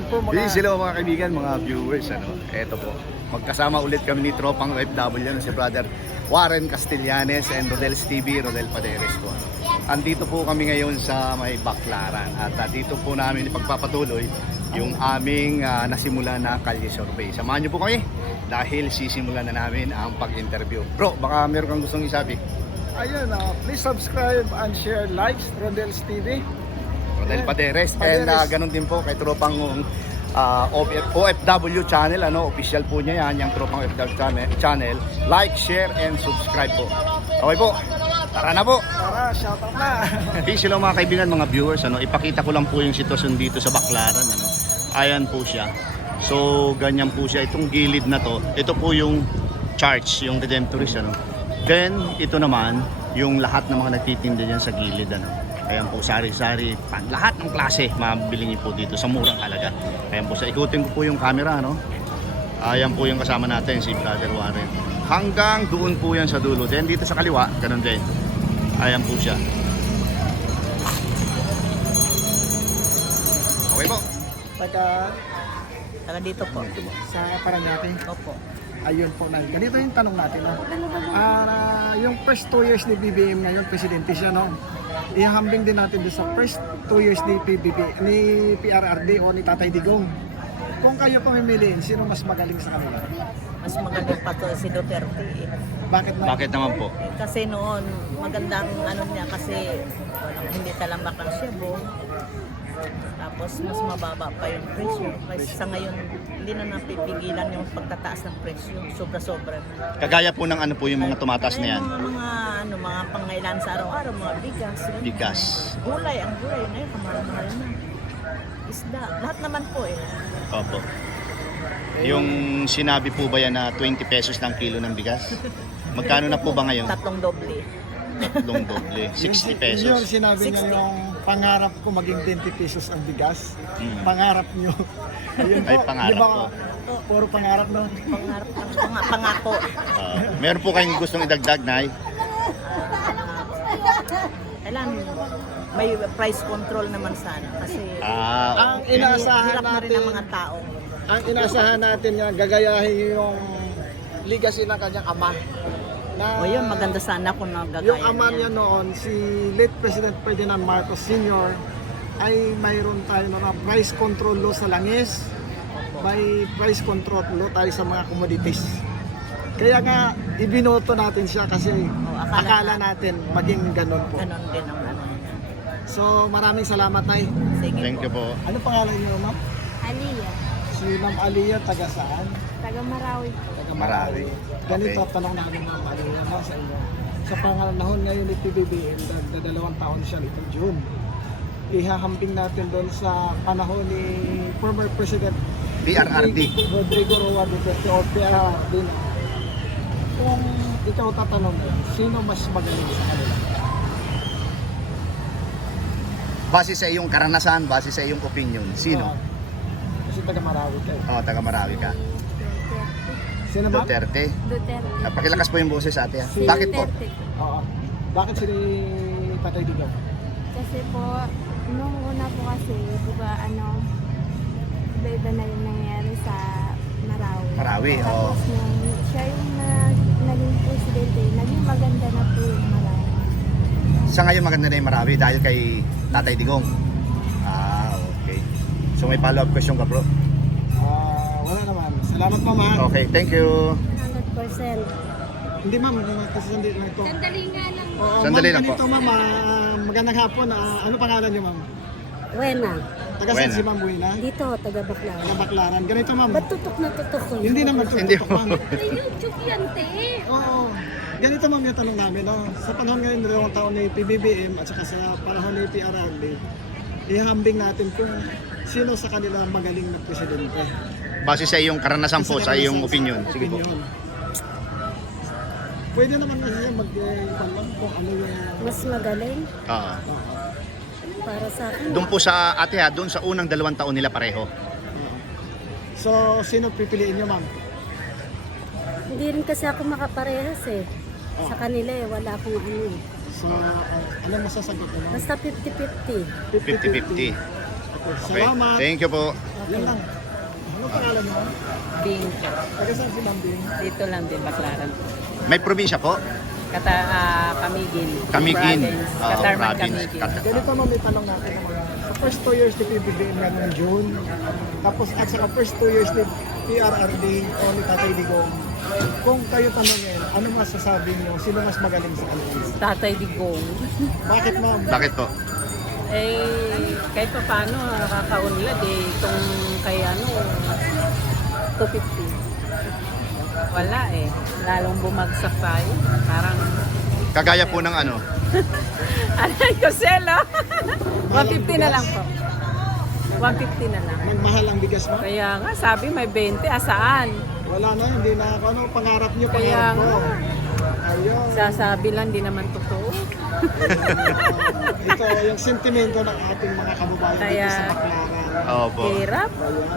Ayan po mga... Hello mga kaibigan, mga viewers. Eto po, magkasama ulit kami ni Tropang OFW na si Brother Warren Castellanes and Rodel's TV, Rodel Paderes po. Andito po kami ngayon sa may Baclaran at dito po namin ipagpapatuloy yung aming nasimula na kalye survey. Samahan niyo po kami dahil sisimulan na namin ang pag-interview. Bro, baka meron kang gustong isabi? Ayun, please subscribe and share, likes, Rodel's TV. Rodel Paderes. And ganun din po kay Tropang OFW channel, official po niya yan, yung Tropang OFW channel. Like, share, and subscribe po. Okay po, tara na po. Tara, shout out na. Hey, hello mga kaibigan, mga viewers. Ipakita ko lang po yung sitwasyon dito sa Baclaran. Ayan po siya. So, ganyan po siya. Itong gilid na to, ito po yung church, yung Redemptorist. Then, ito naman, yung lahat ng mga nagtitinda dyan sa gilid. Ayan po, sari-sari, lahat ng klase mabili niyo po dito sa murang halaga. Ayan po, sa ikutin ko po yung camera, Ayan po yung kasama natin, si Brother Warren. Hanggang doon po yan sa dulo. Then dito sa kaliwa, ganun din. Ayan po siya. Okay po. Taga dito po. Sa Paranaque. Opo. Ayun po na. Ganito yung tanong natin. Yung first 2 years ni BBM ngayon, presidente siya, no? Ihambing din natin doon sa first 2 years ni PRRD o ni Tatay Digong. Kung kayo pamimiliin, sino mas magaling sa kanila? Mas magaling pa to si Duterte. Bakit na? Bakit naman po? Kasi noon, magandang ano niya kasi hindi talamak ang Cebu. Tapos mas mababa pa yung presyo. Kasi sa ngayon, hindi na napipigilan yung pagtataas ng presyo. Sobra-sobra na. Kagaya po ng ano po yung mga tumataas na yan. Mga pangailan sa araw-araw, mga bigas. ganyan. Bigas. Gulay, ang gulay na yun, kamahal-mahal na. Isda, lahat naman po eh. Opo. Yung sinabi po ba yan na 20 pesos ng kilo ng bigas? Magkano na po ba ngayon? Tatlong doble. Tatlong doble. 60 pesos. Yung sinabi niya 60. yung pangarap ko maging 20 pesos ang bigas. Mm. Pangarap nyo. Ayun Ay, po. pangarap Di ba, ko. puro pangarap, no? Pangarap, pangako. Meron po kayong gustong idagdag, Nay? Kailan may price control naman sana kasi Ang Okay. inaasahan hirap na rin natin, ng mga tao. ang inaasahan natin nga gagayahin yung legacy ng kanyang ama. Na, O yun, maganda sana kung nagagaya yung ama niya noon, si late President Ferdinand Marcos Sr. ay mayroon tayo na price control law sa langis. May price control law tayo sa mga commodities. Kaya nga, ibinoto natin siya kasi akala natin maging ganun po. Ganon din ang ano. So, maraming salamat, Nay. Sige Thank po. you po. Ano pangalan niyo, ma'am? Aliyah, Si Ma'am Aliyah, taga saan? taga Marawi po. Taga Marawi. Ganito, Okay. tanong namin Ma'am Aliyah no, sa inyo. Sa pangalahon ngayon ni PBBM, dalawang taon siya nito, June. Ihahambing natin doon sa panahon ni former President PRRD. Rodrigo Roa Duterte o PRRD. Kung ikaw tatanong mo, sino mas magaling sa kanila? Base sa iyong karanasan, base sa iyong opinion, sino? Kasi taga Marawi kayo. Taga Marawi ka. Sino ba? Duterte. Duterte. Pakilakas po yung boses ate. Si Bakit po? Duterte. Oo. Bakit si Tatay Digong? Kasi po, nung una po kasi, diba, iba-iba na yung nangyayari sa Marawi. Marawi, oo. Tapos nung siya yung naging presidente, naging maganda na po yung Marawi. Sa ngayon maganda na yung Marawi dahil kay Tatay Digong. Okay. So may follow-up question ka, bro? Wala naman. Salamat, Ma'am. Ha? Okay, thank you. 100%. Hindi, Ma'am. Kasi sandali lang ito. Sandali nga lang. Oo, Sandali ma'am, lang po. ganito, Ma'am. Magandang hapon. Ano pangalan niyo, Ma'am? Wena, Taga saan Buena. si Ma'am Buena? dito, taga Baclaran. Taga Baclaran. Ganito, Ma'am. Ba't tutok na tutok ko? Hindi naman Hindi tutok, po. Ma'am. Sa YouTube yan, te. Oo. Ganito, Ma'am, yung tanong namin. No? Sa panahon ngayon, dalawang taon ni PBBM at saka sa panahon ni PRRD, ihambing natin kung sino sa kanila magaling na presidente. Base sa iyong karanasan po, sa iyong opinion. Sige po. Pwede naman kasi siya mag-ibang kung ano yung... Mas magaling Oo. para sa akin. Doon po sa ate doon sa unang 2 taon nila pareho. So, sino pipiliin niyo, Ma'am? Hindi rin kasi ako makaparehas eh. Sa kanila eh, wala akong ano eh. So, ano masasagot mo? Basta 50-50. 50-50. Okay. Salamat. Thank you po. Yan lang. Ano pangalan mo? Bing. Taga saan si Ma'am Bing? Dito lang din, Baclaran. May probinsya po? Kamigin. Kamigin. Province. Oo, Katarman province. Kamigin. Ganito mo, may tanong natin naman. Sa first 2 years ni PBBM nga noong June, tapos at saka first 2 years ni PRRD o ni Tatay Digong, kung kayo tanongin, ano masasabi niyo? Sino mas magaling sa kanila? Tatay Digong. Bakit ma'am? Bakit po? Kahit pa paano, nakakaunlad itong kay 250. Wala lalong bumagsak tayo. Parang, Kagaya po ng ano? aray ko selo. 150 na lang po. 150 na lang. Magmahal ang bigas mo? Kaya nga, sabi may 20, asaan? Wala na, hindi na ako. Ano pangarap niyo? Kaya Pangarap ko. nga. Ayun. Sasabi lang, di naman totoo. Ito yung sentimento ng ating mga kababayan dito Kaya- sa Baclaran. Oo po. Hirap.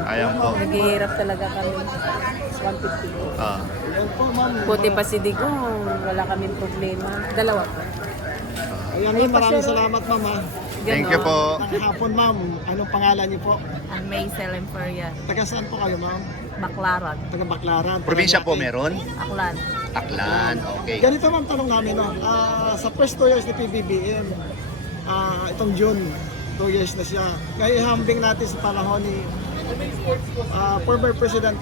Ayan po. Naghihirap talaga kami. 150 po. Ah. Ayan po ma'am. Buti pa si Digong, wala kaming problema. Dalawa pa. Ayan po, maraming salamat ma'am ha. Thank you po. Ng hapon ma'am, anong pangalan niyo po? Ang Maisel Emperia, Taga saan po kayo ma'am? Baclaran, Taga Baclaran. Probinsya po Taga meron? Aklan. Aklan. Okay. Ganito ma'am tanong namin no. Sa first 2 years ni PBBM, itong June, 2 years na siya. Ngaihambing natin sa panahon ni former President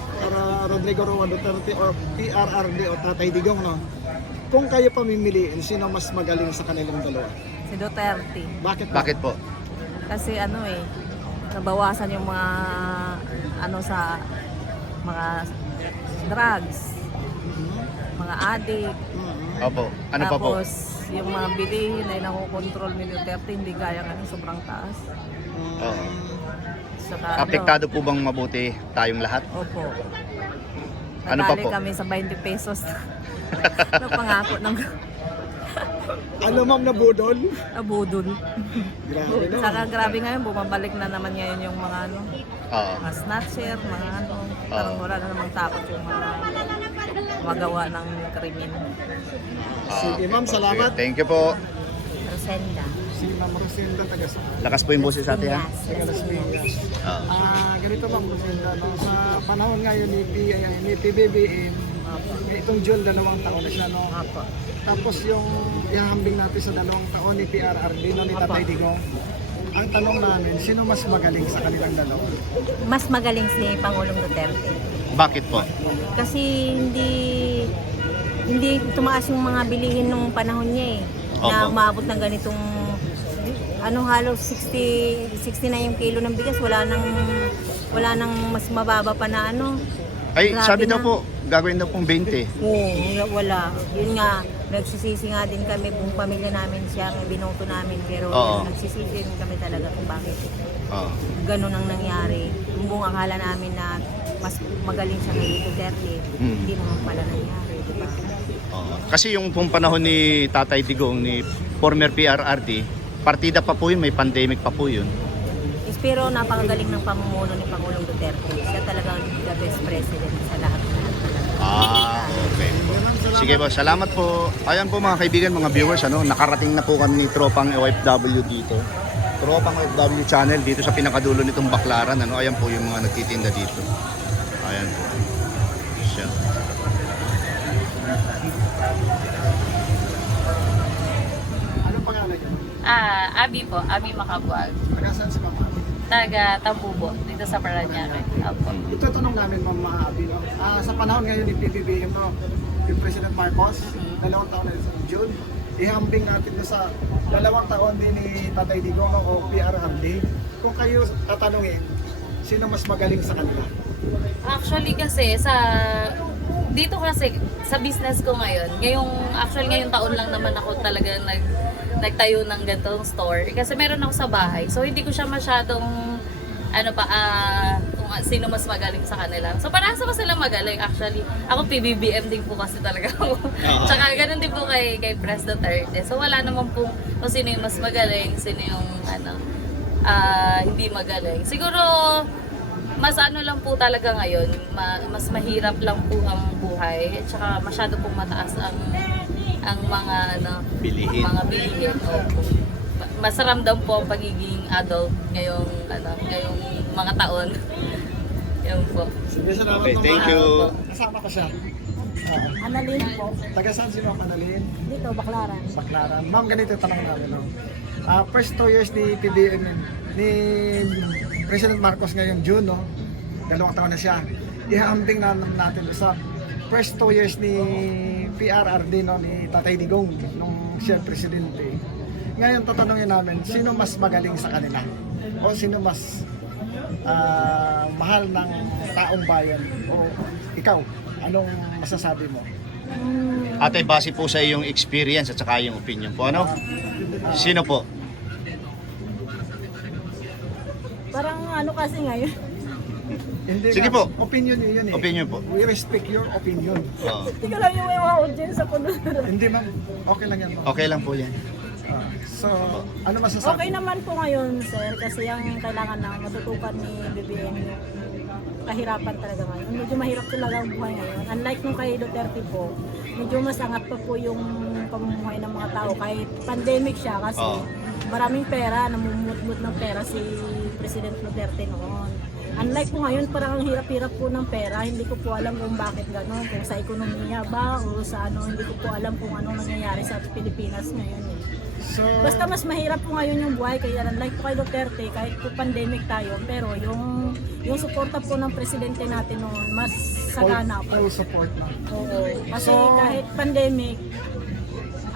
Rodrigo Roa Duterte or PRRD o Tatay Digong no. Kung kayo pamimiliin, sino mas magaling sa kanilang dalawa? Si Duterte. Bakit? Bakit po? Kasi nabawasan yung mga sa mga drugs, mga addict. Opo. Ano pa po? Tapos yung mga bilihin ay nakokontrol ni Duterte, hindi gaya nga sobrang taas. Oo. Saka, Apektado po bang mabuti tayong lahat? Opo. Ano pa Nadali po? kami sa 20 pesos na pangako ng Ano ma'am nabudol? abudol. Grabe no. Saka grabe ngayon, bumabalik na naman ngayon yung mga Oo. mga snatcher, mga parang wala na namang takot yung mga magawa ng krimen. Sige ma'am, salamat. Thank you po. Rosenda. Si Ma'am Rosinda taga sa Lakas po yung boses sa atin ha. taga Las Vegas. Oo. Ganito Ma'am Rosinda, no? Sa panahon ngayon ni PBBM, itong June, 2 taon na siya, no? Apo. Tapos yung ihahambing natin sa 2 taon ni PRRD, no, ni Tatay Digong. Ang tanong namin, sino mas magaling sa kanilang dalawa? Mas magaling si Pangulong Duterte. Bakit po? Kasi hindi tumaas yung mga bilihin nung panahon niya na Opo. umabot ng ganitong halos 60 na yung kilo ng bigas, wala nang mas mababa pa na Ay, Grabe sabi daw na. po, gagawin daw pong 20. Oo, wala. Yun nga, nagsisisi nga din kami, buong pamilya namin siya, ang binoto namin, pero Oo. nagsisisi din kami talaga kung bakit Oo. ganun ang nangyari. Yung buong akala namin na mas magaling siya kay Duterte, hindi naman pala nangyari, di ba? Oo. Kasi yung pong panahon ni Tatay Digong, ni former PRRD, partida pa po yun, may pandemic pa po yun. Pero napakagaling ng pamumuno ni Pangulong Duterte. Siya talagang the best president sa lahat. Okay po. Sige po, salamat po. Ayan po mga kaibigan, mga viewers, nakarating na po kami ni Tropang OFW dito. Tropang OFW channel dito sa pinakadulo nitong Baclaran. Ayan po yung mga nagtitinda dito. Ayan po. Siya. Anong pangalan niyo? Abi po, Abi Makabuag. Taga saan si Ma'am? Taga Tambubo, dito sa Parañaque. Apo. Ito tanong namin Ma'am Abi, no? Sa panahon ngayon ni PBBM, no? Yung President Marcos, 2 taon na sa June, ihambing natin doon sa 2 taon din ni Tatay Digong no? O PRRD. Kung kayo tatanungin, sino mas magaling sa kanila? Actually kasi dito kasi sa business ko ngayong taon lang naman ako talaga nagtayo ng ganitong store. Kasi meron ako sa bahay. So hindi ko siya masyadong kung sino mas magaling sa kanila. So parasa ko sila magaling actually. Ako PBBM din po kasi talaga ako. Tsaka ganun din po kay Pres Duterte. So wala naman po kung sino yung mas magaling, sino yung hindi magaling. Siguro mas lang po talaga ngayon, mas mahirap lang po ang buhay. Tsaka masyado pong mataas ang mga Bilihin. mga bilihin. Opo. mas ramdam po ang pagiging adult ngayong ngayong mga taon. Yun po. Sige, salamat Okay, naman. thank you. Kasama ko siya. Annalyn po. Taga saan si Ma'am Annalyn? Dito, Baclaran. Baclaran. Ma'am, ganito yung tanong namin. No? First 2 years ni PBM, ni President Marcos ngayong June, no? 2 taon na siya. Ihambing na natin sa first 2 years ni PRRD, no? Ni Tatay Digong, nung siya presidente. Ngayon, tatanungin namin, sino mas magaling sa kanila? O sino mas mahal ng taong bayan? O ikaw, anong masasabi mo? Ate, base po sa iyong experience at saka yung opinion po, ano? Sino po? Parang ano kasi ngayon. Hindi Sige na, po. Opinion yun eh. Opinion po. We respect your opinion. Oo. Hindi ko lang yung may mga audience ako doon. Hindi ma'am, okay lang yan ma'am. Okay lang po yan. So, ano masasabi? Okay naman po ngayon, sir, kasi ang kailangan na matutukan ni BBM yung kahirapan talaga ngayon. Medyo mahirap talaga ang buhay ngayon. Unlike nung kay Duterte po, medyo mas angat pa po yung pamumuhay ng mga tao. Kahit pandemic siya kasi Oo. maraming pera, namumutmut ng pera si President Duterte noon. Unlike po ngayon, parang ang hirap-hirap po ng pera. Hindi ko po alam kung bakit gano'n, kung sa ekonomiya ba o sa ano, hindi ko po alam kung anong nangyayari sa Pilipinas ngayon. So, Basta mas mahirap po ngayon yung buhay, kaya unlike po kay Duterte, kahit po pandemic tayo, pero yung suporta po ng presidente natin noon, mas sagana po. full support na. Oo. Kasi So, kahit pandemic,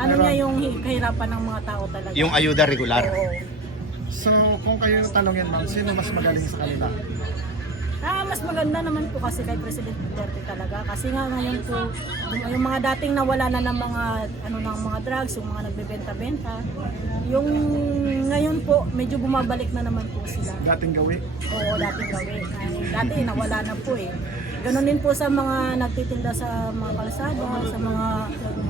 ano meron. niya yung kahirapan ng mga tao talaga. Yung ayuda regular. Oo. So, kung kayo tanongin ma'am, sino mas magaling sa kanila? Mas maganda naman po kasi kay President Duterte talaga. Kasi nga ngayon po, yung mga dating nawala na ng mga, ng mga drugs, yung mga nagbebenta-benta, yung ngayon po, medyo bumabalik na naman po sila. Dating gawi? Oo, dating gawin. Ay, dati nawala na po eh. Ganon din po sa mga nagtitinda sa mga kalsada, sa mga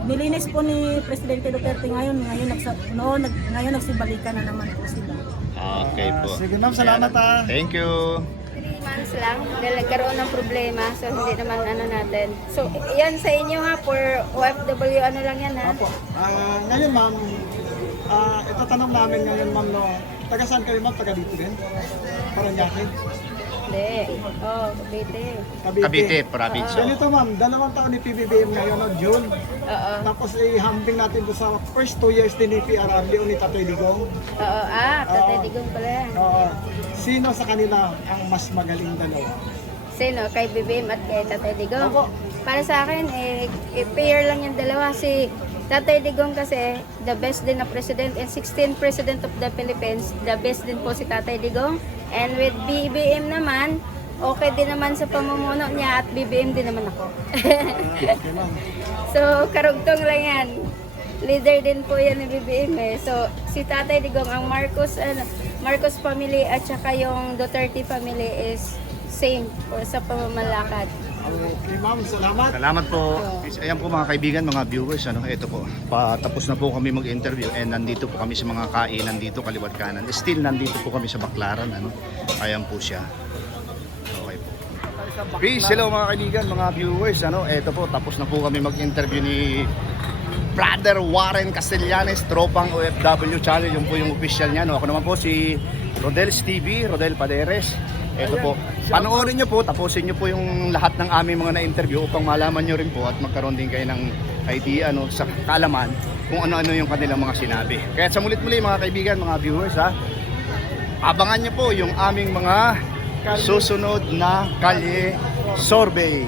nilinis po ni Presidente Duterte ngayon ngayon nagsibalikan na naman po sila. Okay po. Sige ma'am, salamat ha. Thank you. 3 months lang dahil nagkaroon ng problema, so hindi naman natin. So yan sa inyo ha, for OFW lang yan ha. Opo. Ngayon ma'am, itatanong namin ngayon ma'am, no, taga saan kayo ma'am? Taga dito din? Paranaque? Hindi. Cavite. Cavite, province. Ganito ma'am, 2 taon ni PBBM ngayon, no, June. Oo. Tapos ihambing natin doon sa first 2 years din ni PRRD o ni Tatay Digong. Oo. Tatay Digong pala yan. Sino sa kanila ang mas magaling dalawa? Sino? Kay BBM at kay Tatay Digong? Opo. Para sa akin, pair lang yung dalawa. Si Tatay Digong kasi the best din na president and 16th president of the Philippines. The best din po si Tatay Digong. And with BBM naman, okay din naman sa pamumuno niya at BBM din naman ako. Okay ma'am. So, karugtong lang yan. Leader din po yan ni BBM eh. So, si Tatay Digong, ang Marcos family at saka yung Duterte family is same sa pamamalakad. Okay ma'am, salamat. Salamat po. Ayan po mga kaibigan, mga viewers, ito po. Patapos na po kami mag-interview and nandito po kami sa mga kainan dito, kaliwat kanan. Still nandito po kami sa Baclaran, Ayan po siya. Okay po. Peace, hello mga kaibigan, mga viewers, Ito po, tapos na po kami mag-interview ni Brother Warren Castellanes, tropang OFW channel, yung po yung official niya, Ako naman po si Rodel's TV, Rodel Paderes. Ito po, panoorin nyo po, tapusin nyo po yung lahat ng aming mga na-interview upang malaman nyo rin po at magkaroon din kayo ng idea sa kaalaman kung ano-ano yung kanilang mga sinabi. Kaya sa mulit-muli mga kaibigan, mga viewers, abangan nyo po yung aming mga susunod na kalye survey.